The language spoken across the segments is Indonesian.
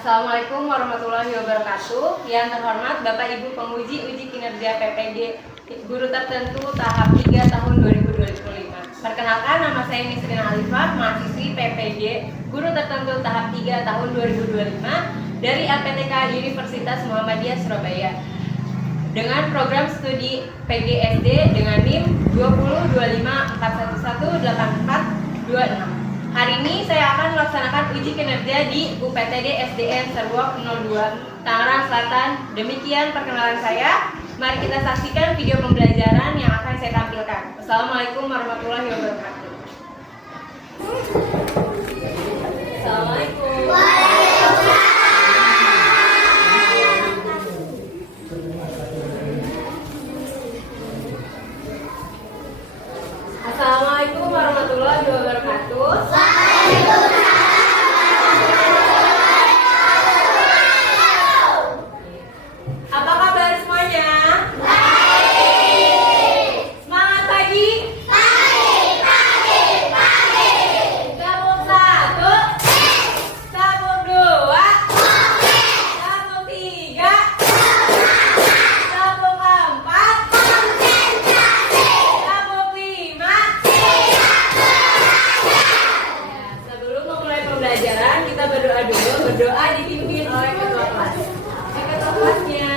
Assalamualaikum warahmatullahi wabarakatuh. Yang terhormat Bapak Ibu penguji uji kinerja PPG guru tertentu tahap 3 tahun 2025. Perkenalkan, nama saya Nisrina Alifah, mahasiswi PPG guru tertentu tahap 3 tahun 2025 dari LPTK Universitas Muhammadiyah Surabaya. Dengan program studi PGSD dengan NIM 20254118426. Hari ini saya akan melaksanakan uji kinerja di UPTD SDN Serwok 02, Tangerang Selatan. Demikian perkenalan saya. Mari kita saksikan video pembelajaran yang akan saya tampilkan. Assalamualaikum warahmatullahi wabarakatuh. Assalamualaikum. Assalamualaikum warahmatullahi wabarakatuh. Apa kabar semuanya? Baik. Semangat pagi. Pagi. Gabung 1, gabung 2, gabung 3, gabung 4, gabung 5. Sebelum memulai pembelajaran, kita berdoa dulu. Berdoa dipimpin oleh ketua kelas. Ketua kelasnya.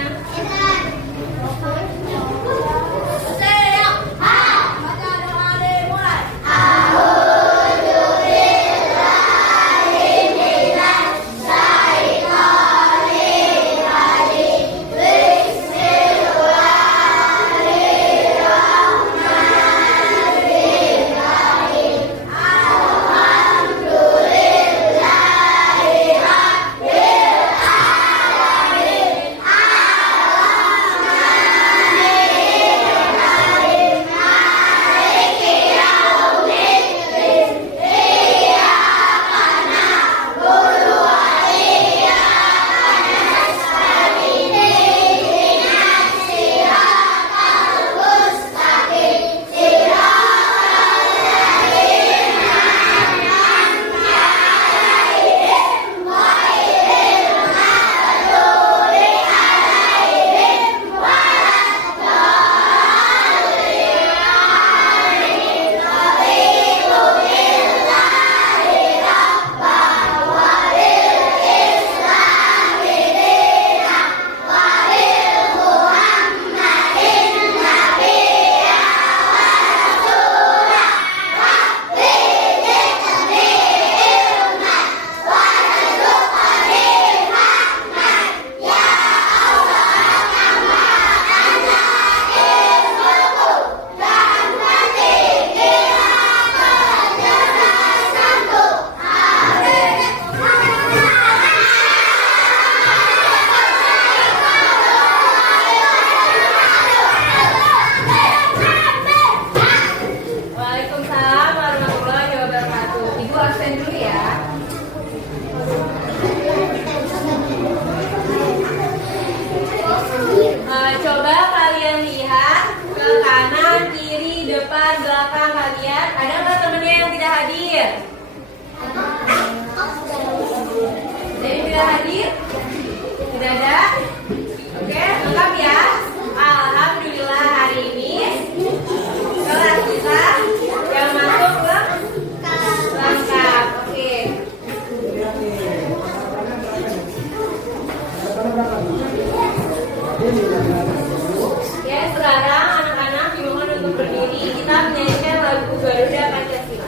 Waalaikumsalam warahmatullahi wabarakatuh. Ibu absen dulu ya. Coba kalian lihat ke kanan, kiri, depan, belakang kalian. Ada nggak temennya yang tidak hadir? Ada yang tidak hadir? Tidak ada? Oke, lengkap ya. Alhamdulillah hari ini kelas kita yang masuk lengkap. Oke. Ya, sekarang anak-anak dimohon untuk berdiri. Kita menyanyikan lagu Garuda Pancasila.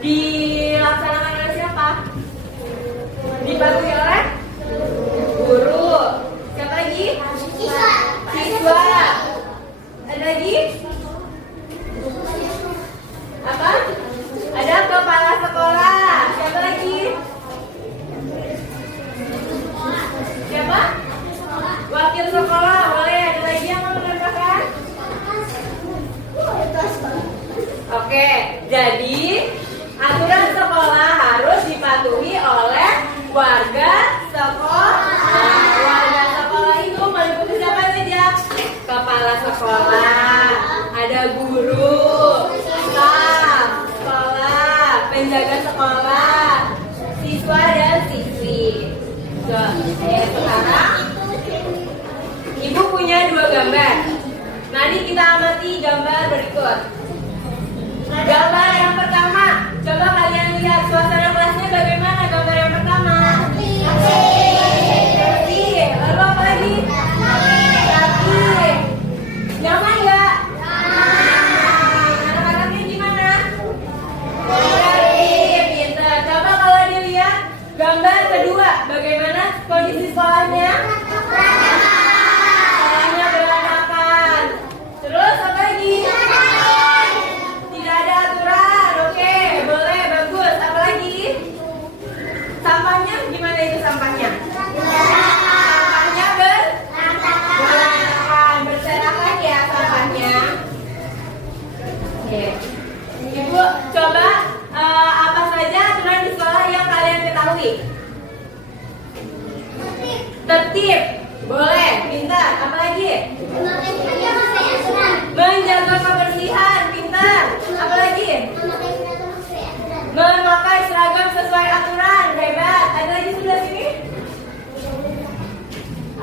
Dilaksanakan oleh siapa? Dipatuhi oleh guru. Siapa lagi? Siswa. Ada lagi? Apa? Ada kepala sekolah. Siapa lagi? Siapa? Wakil sekolah. Boleh. Ada lagi yang mau menambahkan? Oke, jadi aturan sekolah harus dipatuhi oleh warga sekolah. Warga sekolah itu meliputi siapa saja? Kepala sekolah, ada guru, staf sekolah, penjaga sekolah, siswa dan siswi. Sekarang Ibu punya 2 gambar. Nanti kita amati gambar berikut. Gambar yang pertama, coba kalian lihat suasana kelasnya bagaimana. Gambar yang pertama. Rapi. Lalu apa lagi? Rapi. Nyaman nggak? Anak-anaknya gimana? Rapi, pintar. Coba kalau dilihat gambar kedua, bagaimana kondisi sekolahnya? Sekolahnya berantakan. Terus apa lagi? Tidak ada aturan. Oke, boleh, bagus. Apa lagi? Sampahnya gimana itu sampahnya? Sampahnya berantakan, berserakan ya sampahnya. Oke. Ibu coba apa saja aturan di sekolah yang kalian ketahui? Tertib. Boleh, pintar. Apa lagi? Menjaga kebersihan, pintar. Apa lagi? Memakai seragam sesuai aturan, hebat. Ada lagi sebelah sini?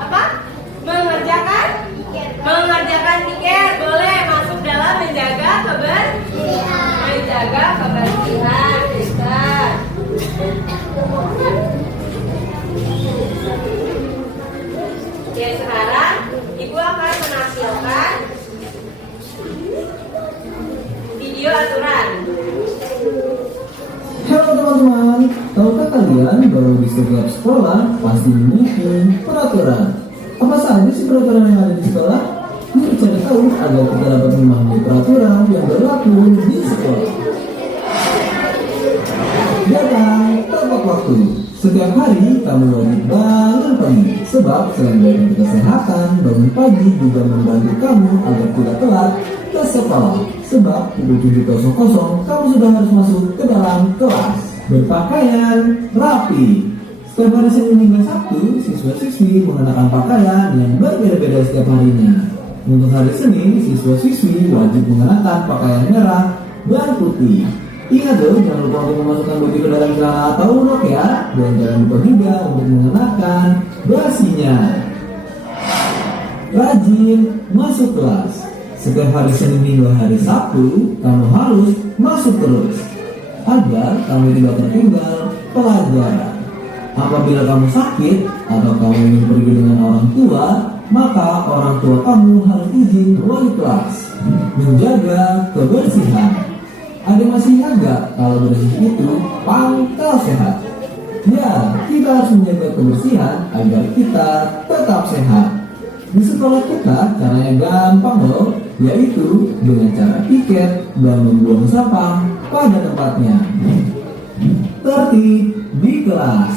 Apa? Mengerjakan piket, boleh masuk dalam menjaga kebersihan, pintar. Oke, sekarang Ibu akan menampilkan video aturan. Halo teman-teman, tahukah kalian bahwa di setiap sekolah pasti memiliki peraturan? Apa saja sih peraturan yang ada di sekolah? Yuk cari tahu agar kita dapat memahami peraturan yang berlaku di sekolah. Datang tepat waktu. Setiap hari kamu wajib bangun pagi, sebab selain dari kesehatan, bangun pagi juga membantu kamu agar tidak telat ke sekolah. Sebab pukul 7.00 kamu sudah harus masuk ke dalam kelas. Berpakaian rapi. Setiap hari Senin hingga Sabtu, siswa-siswi mengenakan pakaian yang berbeda-beda setiap harinya. Untuk hari Senin, siswa-siswi wajib mengenakan pakaian merah dan putih. Ingat loh, jangan lupa untuk memasukkan baju ke dalam celana atau rok ya. Dan jangan lupa juga untuk mengenakan dasinya. Rajin masuk kelas. Setiap hari Senin hingga hari Sabtu, kamu harus masuk terus agar kamu tidak tertinggal pelajaran. Apabila kamu sakit atau kamu ingin pergi dengan orang tua, maka orang tua kamu harus izin wali kelas. Menjaga kebersihan. Ada masih ingat gak kalau bersih itu pangkal sehat? Ya, kita harus menjaga kebersihan agar kita tetap sehat. Di sekolah kita caranya gampang loh, yaitu dengan cara piket dan membuang sampah pada tempatnya. Tertib di kelas.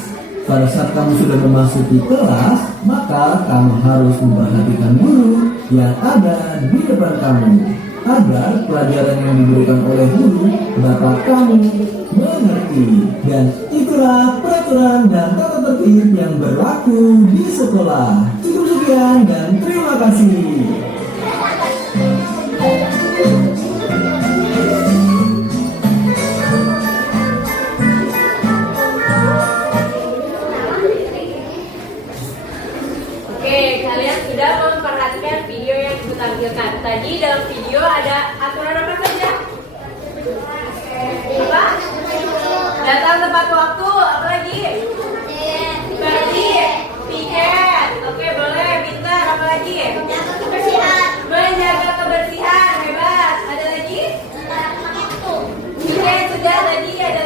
Pada saat kamu sudah memasuki kelas, maka kamu harus memperhatikan guru yang ada di depan kamu, agar pelajaran yang diberikan oleh guru dapat kamu mengerti. Dan itulah peraturan dan tata tertib yang berlaku di sekolah. Cukup sekian dan terima kasih. Oke, kalian sudah memperhatikan video yang Ibu tampilkan. Tadi dalam video ada aturan apa saja? Apa? Datang tepat waktu, apa lagi? Tertib, piket. Oke, boleh, pintar, apa lagi? Menjaga kebersihan, hebat. Ada lagi? Piket sudah tadi, ada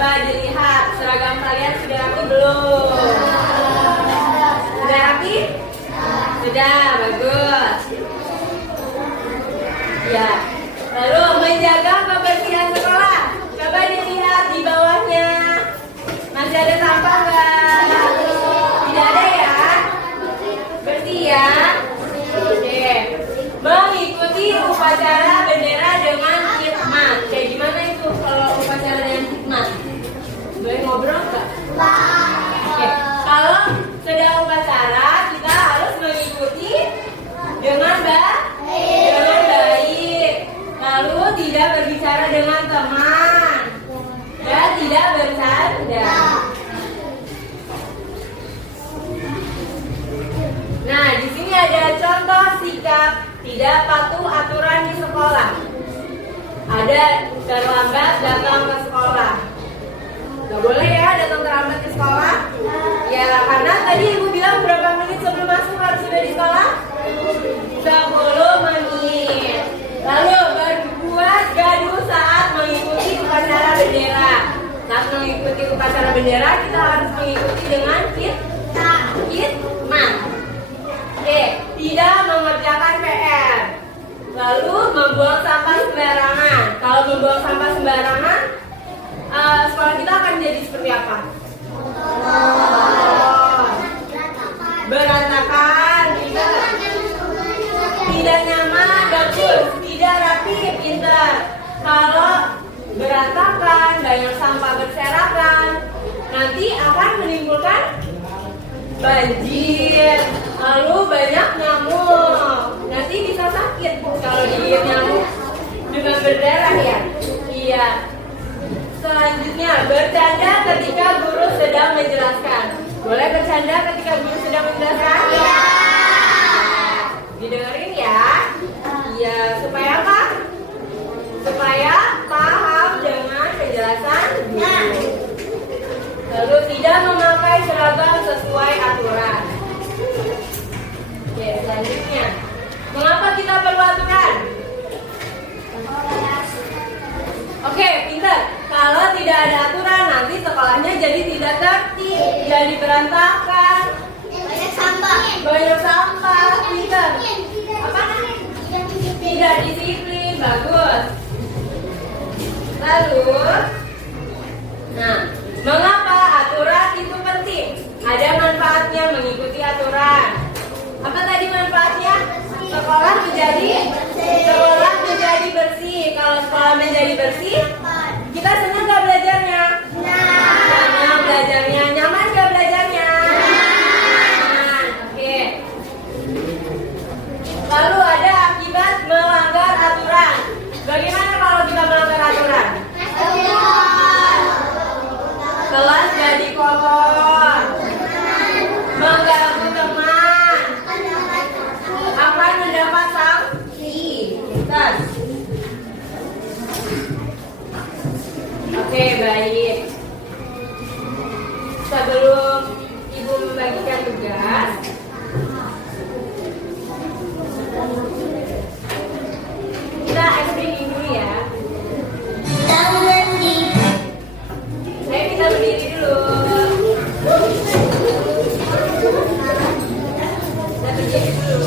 Coba dilihat seragam kalian sudah rapi belum? Sudah rapi? Sudah, bagus. Ya. Lalu menjaga kebersihan sekolah. Coba dilihat di bawahnya. Masih ada sampah nggak? Tidak ada ya? Bersih ya? Oke. Mengikuti upacara bendera dengan khidmat. Kayak gimana itu kalau upacara dengan khidmat? Boleh ngobrol nggak? Oke. Kalau sedang upacara kita harus mengikuti dengan baik. Lalu tidak berbicara dengan teman dan tidak bercanda. Nah, di sini ada contoh sikap tidak patuh aturan di sekolah. Ada terlambat datang ke sekolah. Gak boleh ya datang terlambat di sekolah. Ya, karena tadi ibu bilang berapa menit sebelum masuk harus sudah di sekolah? 10 menit. Lalu berbuat gaduh saat mengikuti upacara bendera. Saat mengikuti upacara bendera kita harus mengikuti dengan khidmat. Oke, tidak mengerjakan PR. Lalu membuang sampah sembarangan. Kalau membuang sampah sembarangan, sekolah kita akan jadi seperti apa? Berantakan, tidak nyaman, bagus, tidak rapi, pintar. Kalau berantakan, banyak sampah berserakan, nanti akan menimbulkan banjir, lalu banyak nyamuk. Nanti bisa sakit kalau digigit nyamuk dengan berdarah ya. Iya. Selanjutnya, bercanda ketika guru sedang menjelaskan. Boleh bercanda ketika guru sedang menjelaskan? Iya. Didengerin ya. Iya, supaya apa? Supaya paham dengan penjelasan guru. Lalu tidak memakai seragam sesuai aturan. Oke, selanjutnya. Mengapa kita perlu aturan? Oke, pintar. Kalau tidak ada aturan, nanti sekolahnya jadi tidak tertib, jadi berantakan. Banyak sampah, pintar. Apa? Tidak disiplin, bagus. Lalu, nah, mengapa aturan itu penting? Ada manfaatnya mengikuti aturan. Apa tadi manfaatnya? Sekolah menjadi bersih. Kalau sekolah menjadi bersih, kita senang gak belajarnya? Senang belajarnya. Nyaman gak belajarnya? Nyaman. Oke. Lalu ada akibat melanggar aturan. Bagaimana kalau kita melanggar aturan? Kelas jadi kotor, mengganggu teman, akan mendapat sanksi. Oke, baik. Sebelum ibu membagikan tugas, kita ice cream dulu ya. Saya kita berdiri dulu. Kita berdiri dulu.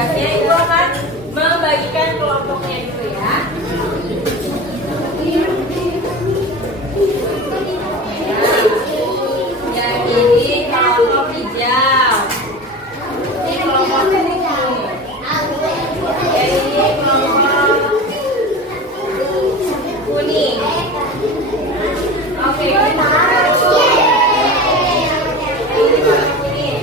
tugasnya Ibu akan membagikan kelompoknya dulu ya. Yang ini kelompok hijau. Ini kelompok kuning. Yang ini kelompok kuning. Oke, ini kelompok kuning.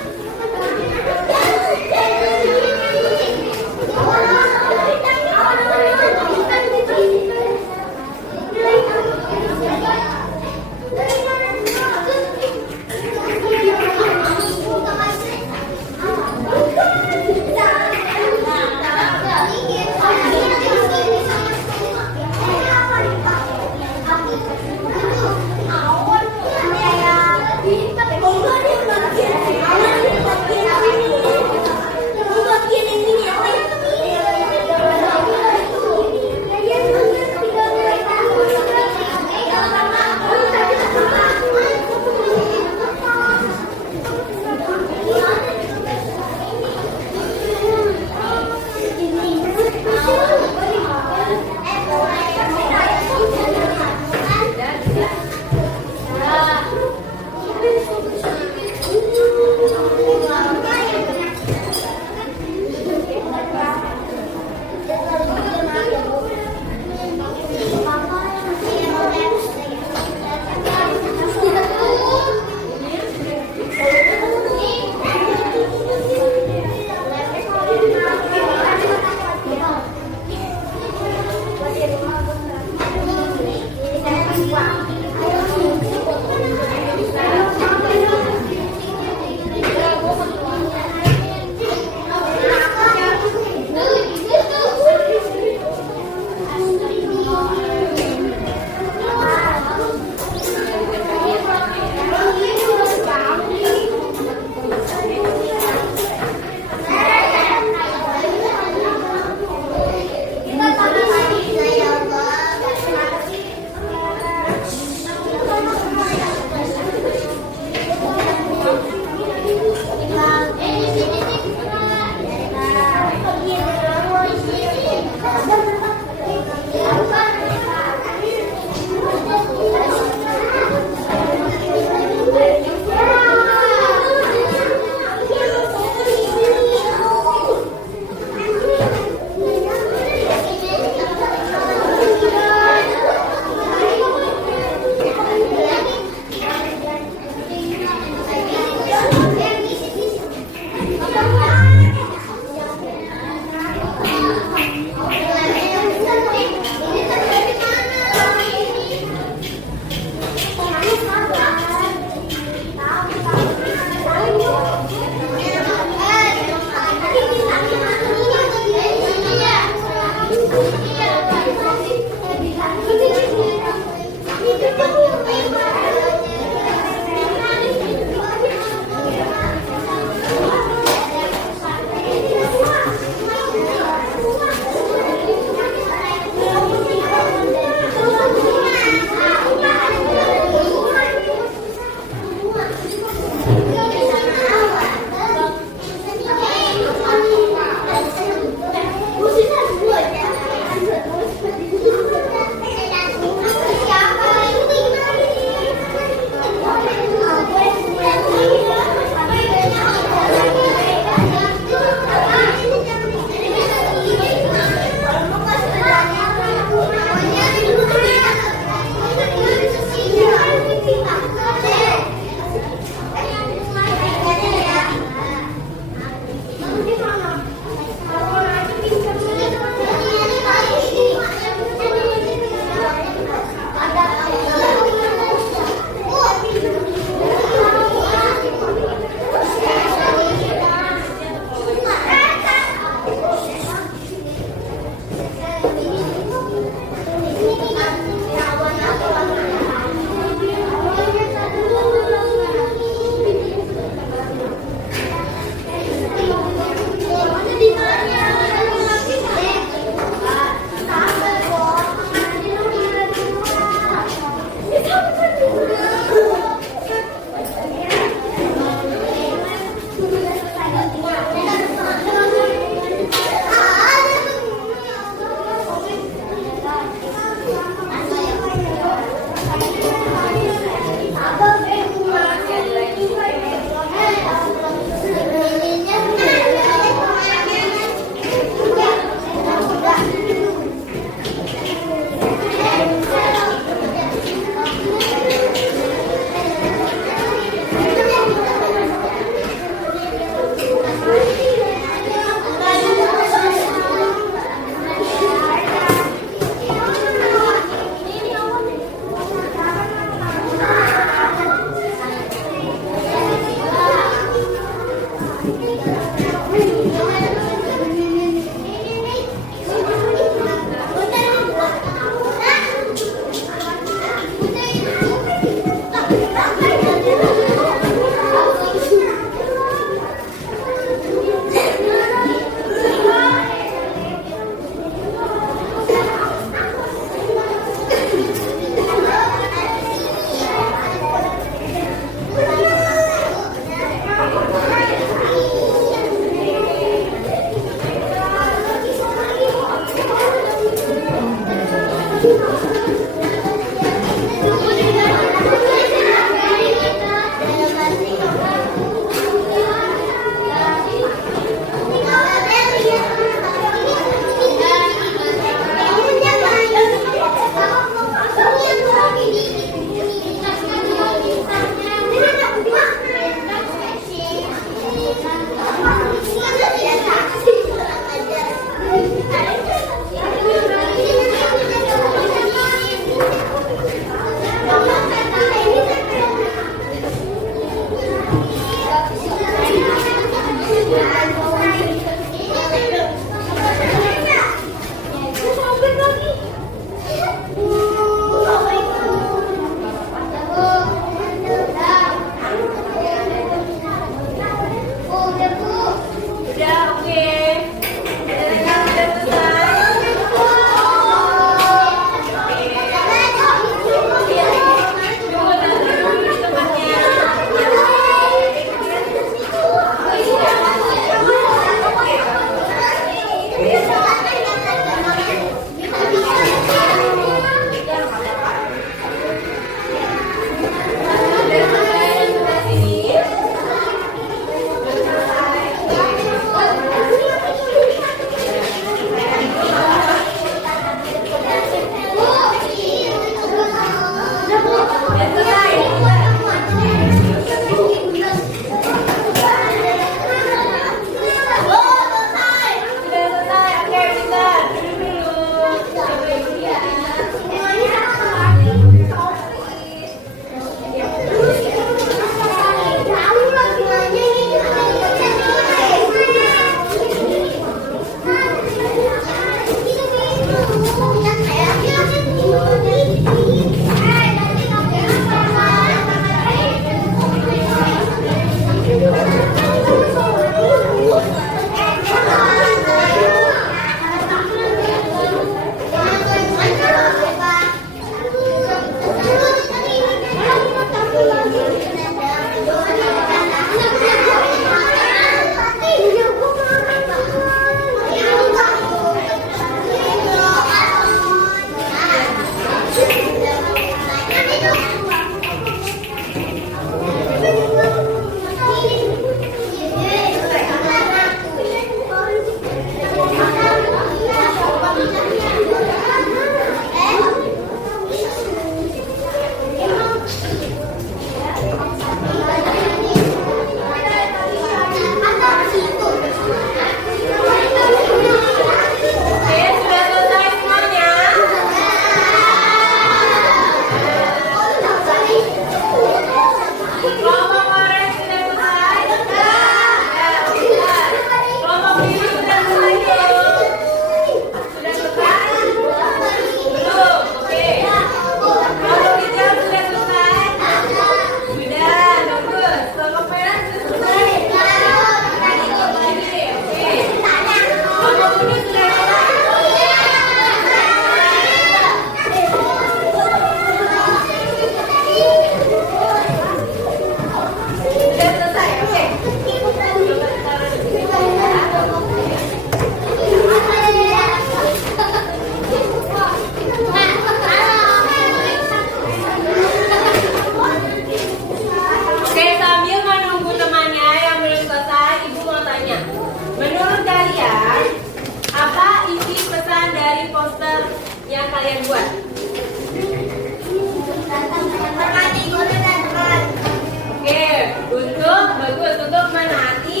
bagus. Untuk menaati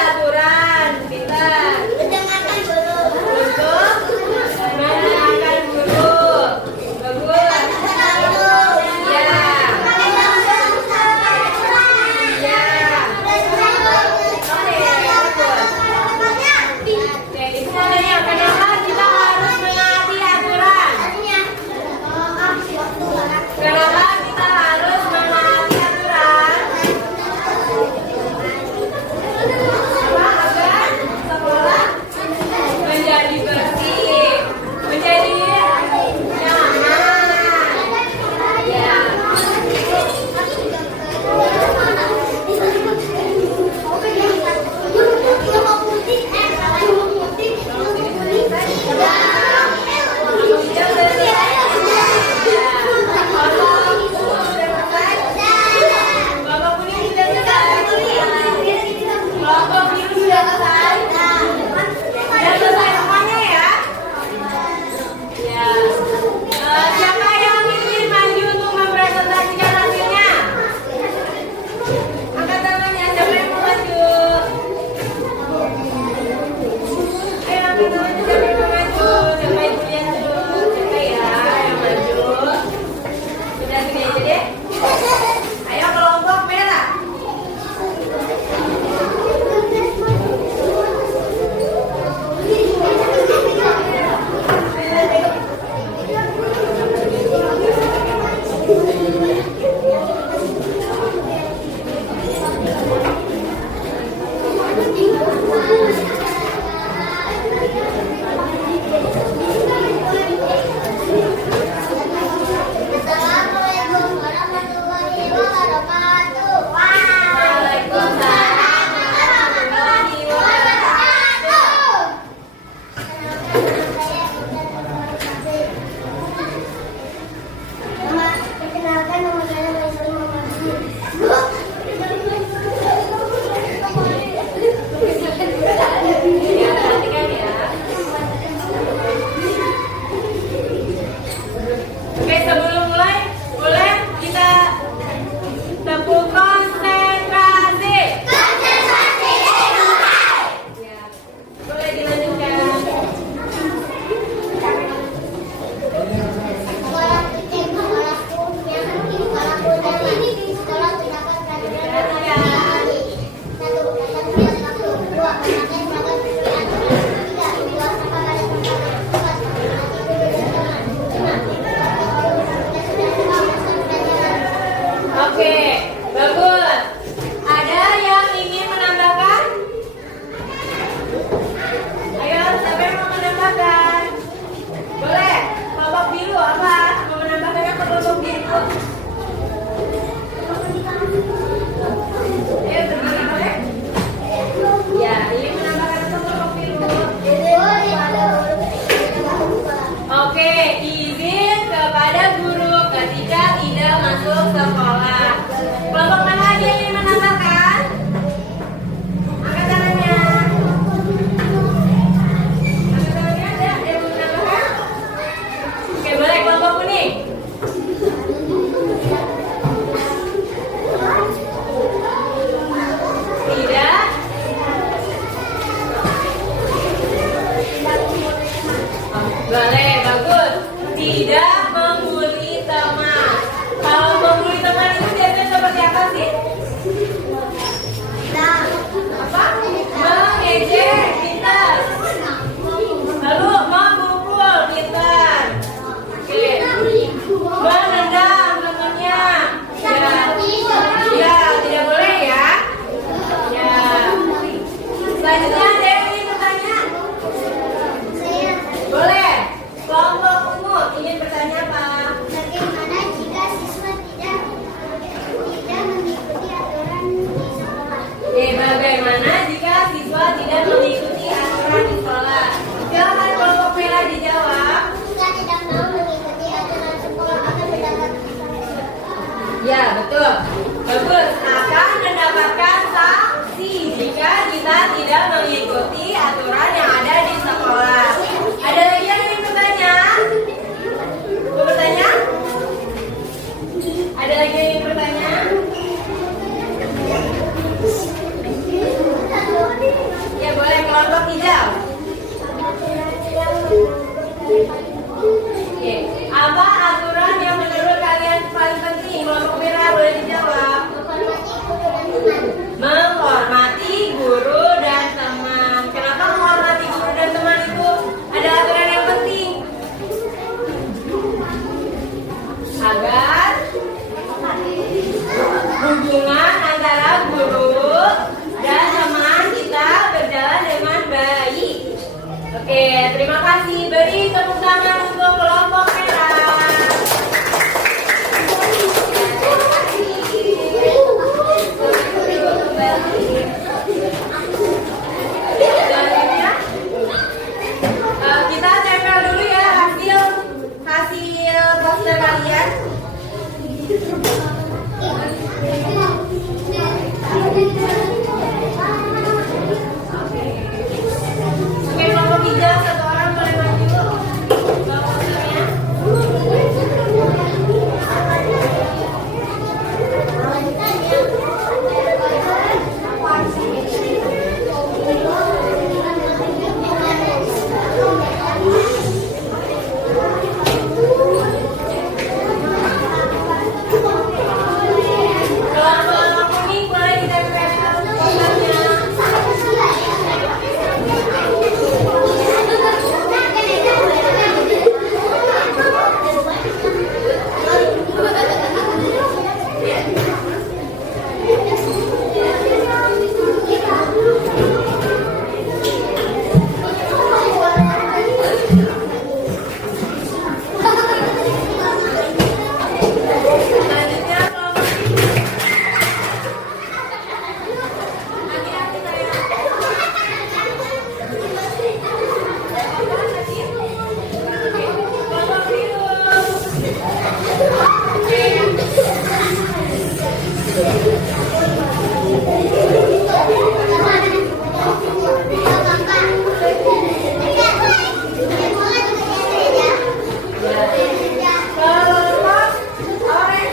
aturan. Pintar. Mendengarkan guru. Untuk mendengarkan guru. Bagus. Ya. Ya. Oke, bagus. Oke, ibu mau tanya, kenapa kita harus menaati aturan? Kenapa kita harus menaati aturan? Apa? Agar sekolah menjadi bersih, menjadi nyaman. Ya. Kelompok kuning sudah selesai. Kelompok biru sudah selesai. Sudah selesai semuanya ya. Ya. Siapa yang ingin maju untuk mempresentasikan hasilnya? Angkat tangannya, siapa yang mau maju? Ayo angkat tangannya, siapa yang mau maju? Siapa ibu lihat dulu? Siapa ya yang maju? Sudah gini aja deh. Ayo kelompok merah. Assalamualaikum warahmatullahi wabarakatuh. Waalaikumsalam warahmatullahi wabarakatuh. Perkenalkan, nama saya Maisel Muhammad. Ya, perhatikan ya. Oke, sebelum mulai, boleh kita tepuk konsentrasi. Ya, boleh dilanjutkan. Oke, bagus. Ada yang ingin menambahkan? Ayo, siapa yang mau menambahkan? Boleh. Kelompok biru apa? Mau menambahkan apa kelompok biru? Ayo berdiri boleh? Ya, ingin menambahkan apa kelompok biru? Oke, izin kepada guru ketika tidak masuk sekolah. Kelompok mana? hijau. Oke. Apa aturan yang menurut kalian paling penting? Kelompok merah boleh dijawab. Menghormati guru dan teman. Kenapa menghormati guru dan teman itu ada aturan yang penting? Agar hubungan antara guru dan teman kita berjalan dengan baik. Oke, terima kasih. Beri tepuk tangan untuk kelompok merah. Selanjutnya, kita tempel dulu ya hasil poster kalian. Oke, kelompok hijau satu orang boleh maju. Bawa posternya. Kelompok kuning boleh ditempel posternya. Selanjutnya kelompok biru. Hati-hati sayang. Kelompok biru. Kelompok orange.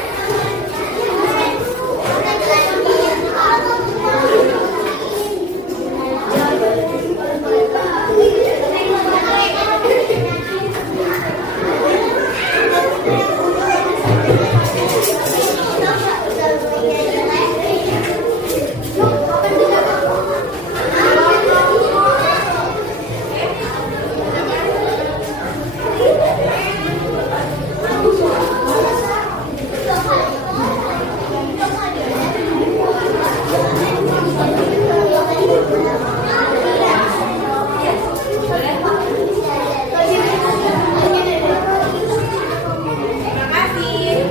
Terima kasih.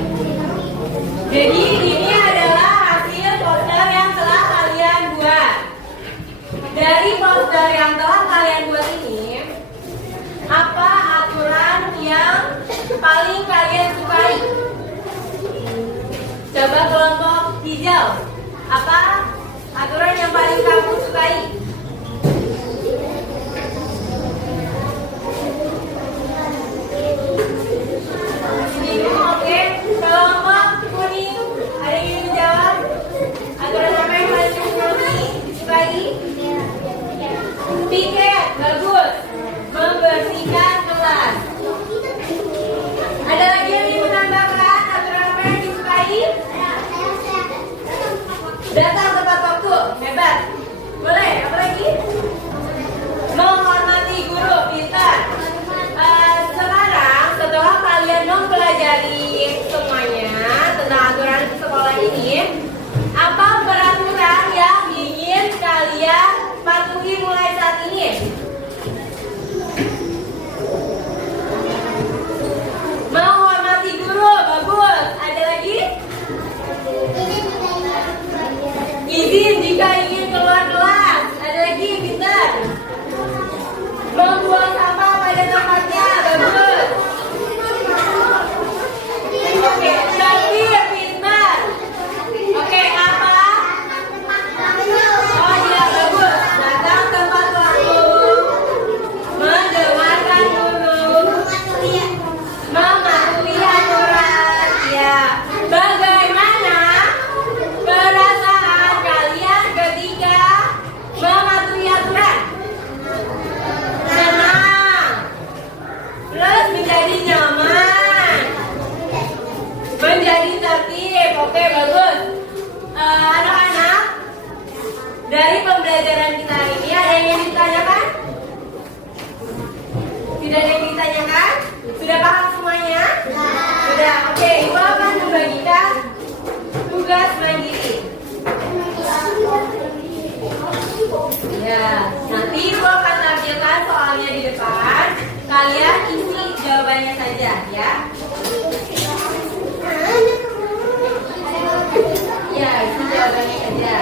Jadi ini adalah hasil poster yang telah kalian buat. Dari poster yang telah kalian buat ini, apa aturan yang paling kalian sukai? Coba kelompok hijau, apa aturan yang paling kamu sukai? Bingung, oke. Kelompok kuning, ada yang ingin menjawab? Aturan apa yang paling kamu sukai? Piket, bagus. Membersihkan kelas. Ada lagi yang ingin menambahkan aturan apa yang disukai? Datang tepat waktu, hebat. Boleh, apa pembelajaran kita hari ini ada yang ditanyakan? Tidak ada yang ditanyakan? Sudah paham semuanya? Sudah. Oke, Ibu akan membagikan tugas mandiri. Ya, nanti Ibu akan tampilkan soalnya di depan. Kalian isi jawabannya saja ya. Ya, isi jawabannya saja.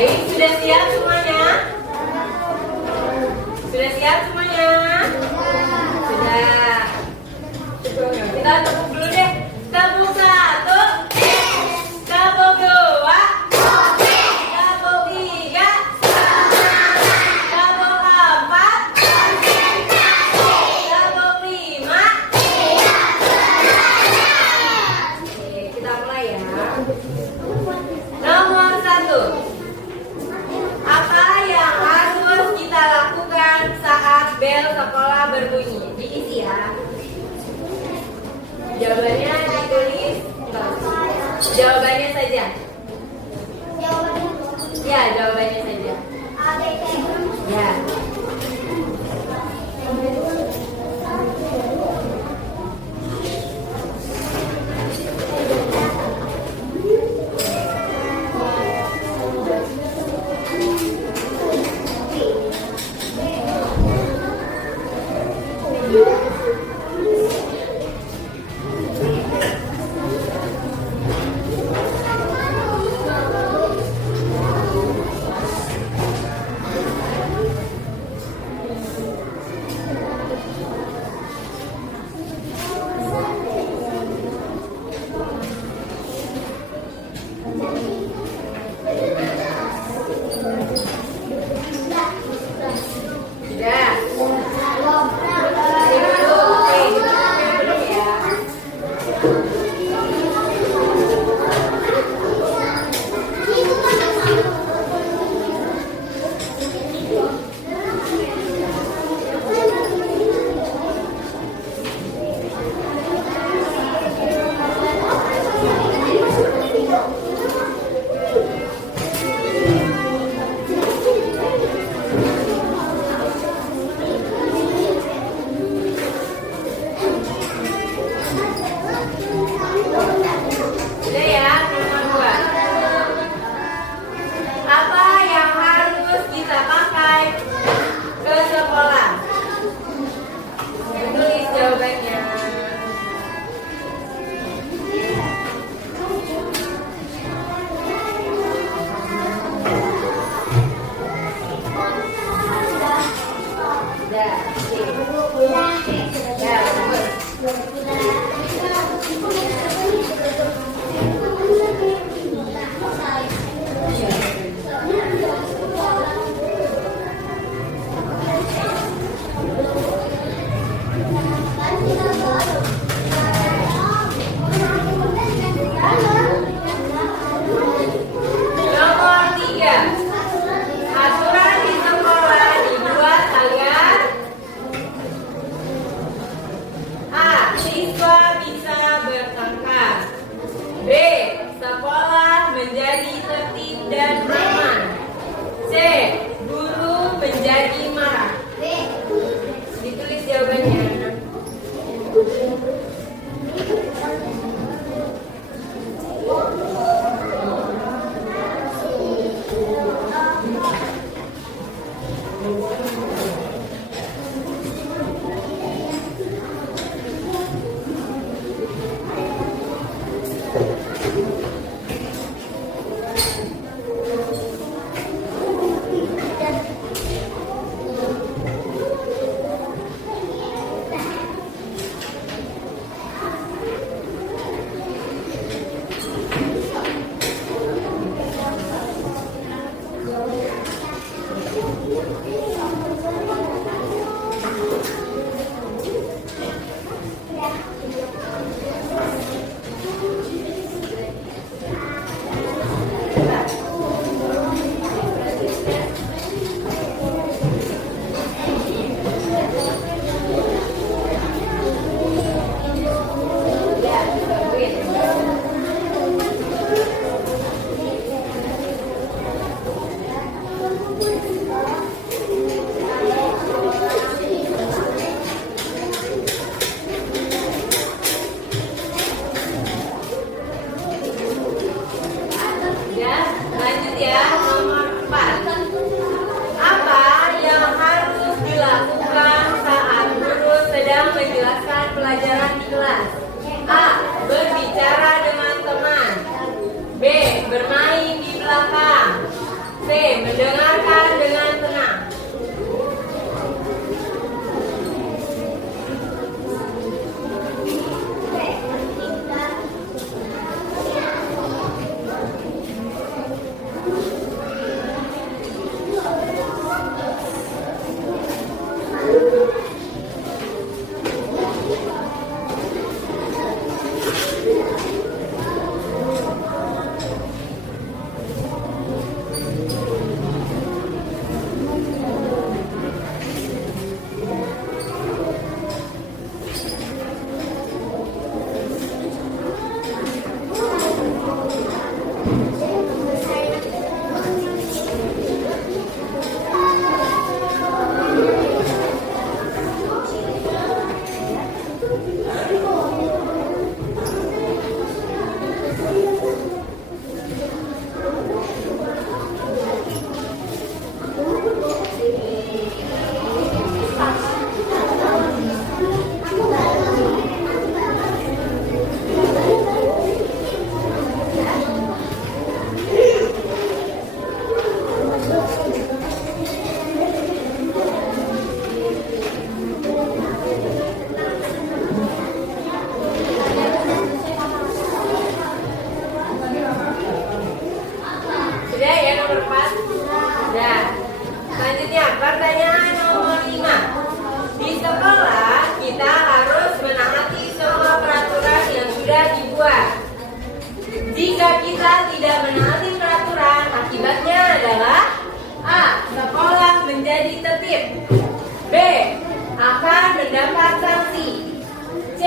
Sudah siap semuanya? Sudah siap semuanya? Sudah. Kita tepuk dulu deh. Tepuk 1, tepuk 2, tepuk 3, tepuk 4, tepuk 5. Oke, kita mulai ya. Nomor 1. Apa yang harus kita lakukan saat bel sekolah berbunyi? Diisi ya. Jawabannya ditulis. Jawabannya saja. Ya, jawabannya saja. Ya. Nomor 3. menjadi tertib dan aman. C. Guru menjadi marah. Ditulis jawabannya. Pelajaran di kelas. A. Berbicara dengan teman. B. Bermain di belakang. C. Mendengarkan dengan tenang. Selanjutnya pertanyaan nomor 5. Di sekolah kita harus menaati semua peraturan yang sudah dibuat. Jika kita tidak menaati peraturan, akibatnya adalah A. Sekolah menjadi tertib. B. Akan mendapat sanksi. C.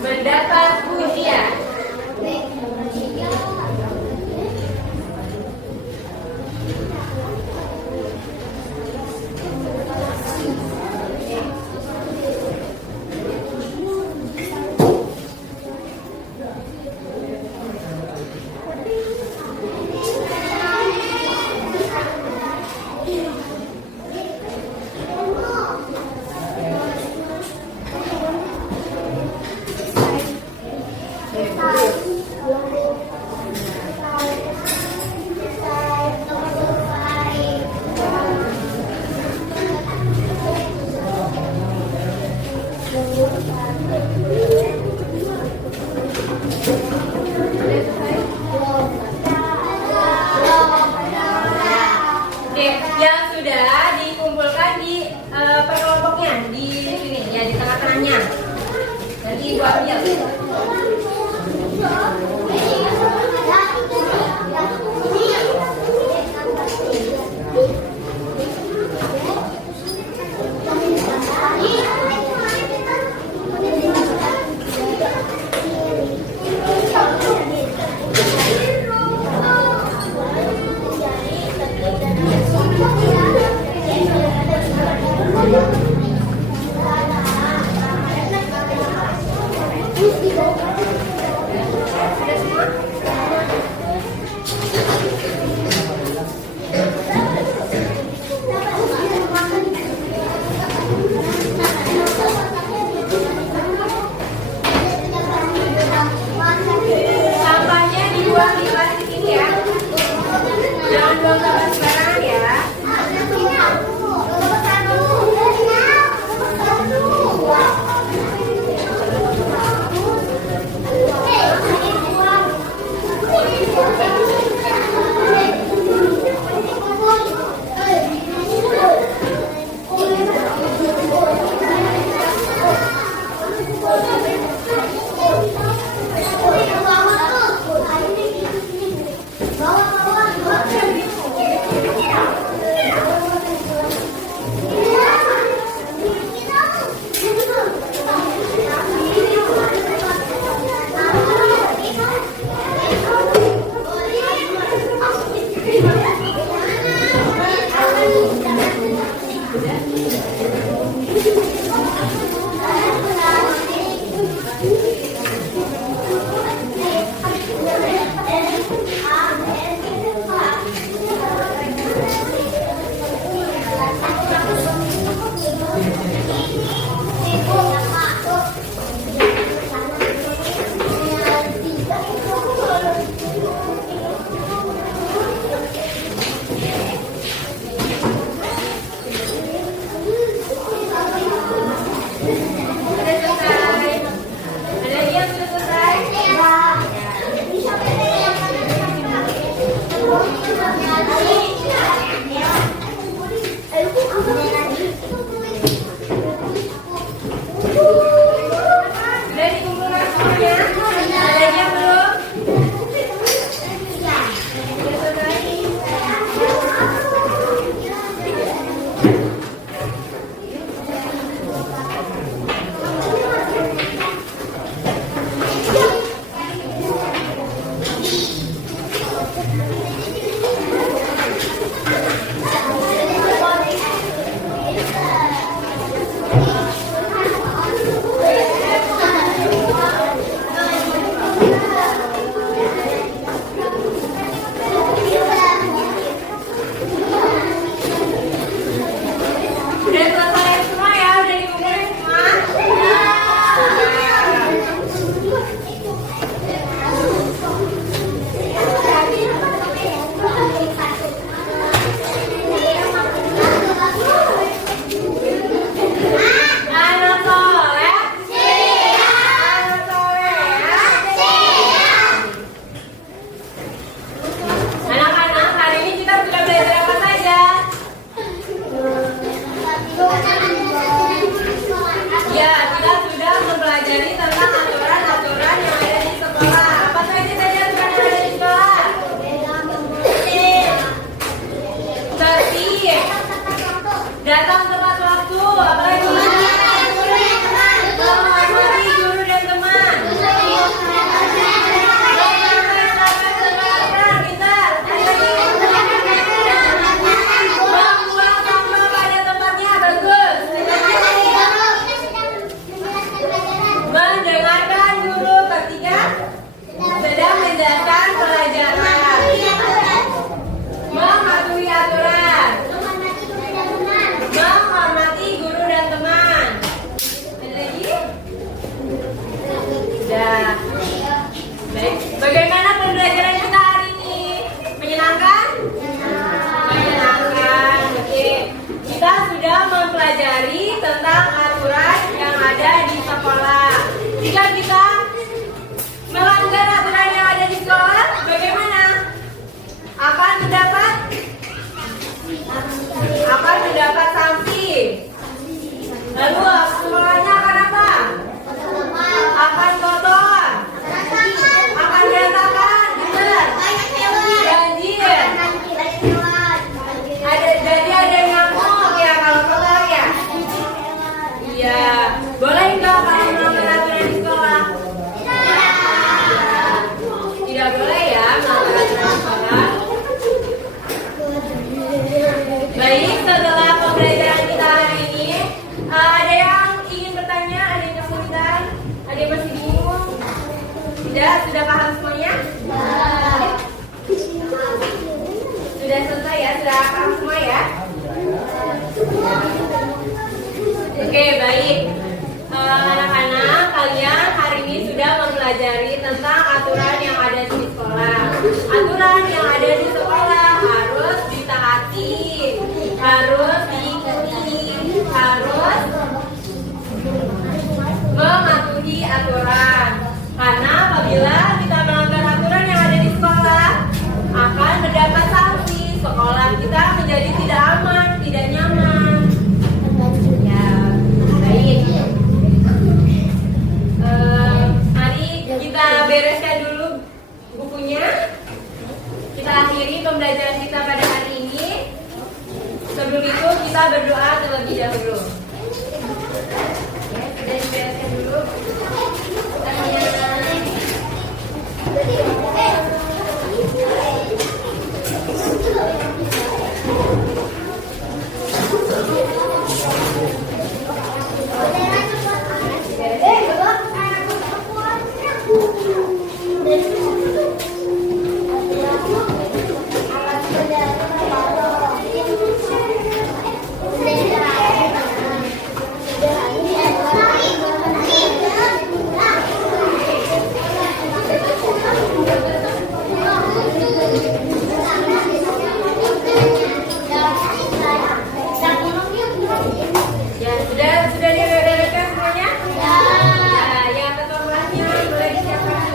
Mendapat pujian. Yang sudah dikumpulkan di per kelompoknya di sini ya, di tengah-tengahnya. Nanti Ibu ambil. Datang tepat waktu, apalagi menghormati guru dan teman. Membuang sampah pada tempatnya, bagus. Mendengarkan guru ketika sedang menjelaskan pelajaran. Mematuhi aturan. Menghormati guru dan teman. Ada lagi? Sudah. Baik. Bagaimana pembelajaran kita hari ini? Menyenangkan? Menyenangkan. Oke. Kita sudah mempelajari tentang aturan yang ada di sekolah. Jika kita melanggar aturan yang ada di sekolah, bagaimana? Akan mendapat sanksi. Lalu sekolahnya akan apa? Akan kotor, akan berantakan, benar? Banjir. Jadi ada nyamuk ya kalau kotor ya. Iya. Boleh nggak kalau melanggar aturan di sekolah? Tidak boleh ya melanggar aturan di sekolah. Baik, setelah pembelajaran kita hari ini, ada yang ingin bertanya, ada yang kesulitan, ada yang masih bingung? Tidak, sudah paham semuanya? Sudah selesai ya, sudah paham semua ya? Oke, baik. Anak-anak, kalian hari ini sudah mempelajari tentang aturan yang ada di sekolah. Aturan yang ada di sekolah harus ditaati, harus diikuti, harus mematuhi aturan. Karena apabila kita pembelajaran kita pada hari ini. Sebelum itu kita berdoa terlebih dahulu. Ya, sudah dibereskan dulu. Ya, sudah dibereskan semuanya? Ya. Ya, yang terhormatnya boleh disiapkan.